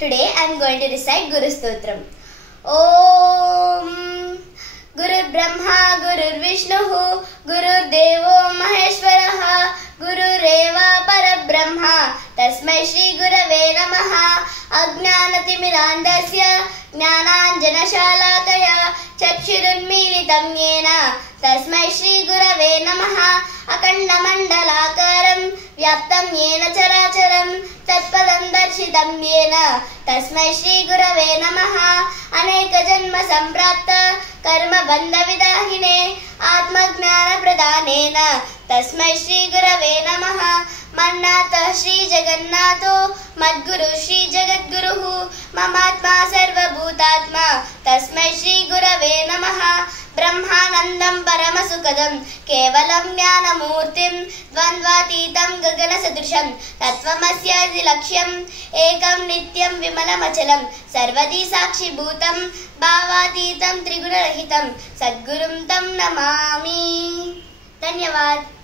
Today I am going to recite Guru Stotram. Om Gurur Brahma Gurur Vishnuhu Gurur Devo Maheshwaraha Gurureva Parabrahma Tasmai Shri Gurave Namaha Ajnanatimmirandasya Jnananjanashalakaya Chakshurunmilitam Yena Tasmai Shri Gurave Namaha Akandamandalakaram Vyaptam Yena Characharam Tatpadam Darshitam Yena Tasmai Shri Gurave Namaha Aneka Janma Samprapta Karma Bandha Vidahine Atma Gnana Pradhanena Tasmai Shri Gurave Namaha Mannatha Shri Jagannatho Madguru Shri Jagadguruhu Mamatma Sarva Bhutatma Tasmai Shri Gurave Namaha Brahmanandam Paramasukadam Kevalam Jnanamurtim Dvandvatitam Gaganasadrusham Tattvamasyazi Lakshyam Ekam Nityam Vimalamachalam Sarvadi Sakshi Bhutam Bhavatitam Triguna Rahitam Sadgurum Tam Namami. Dhanyavad.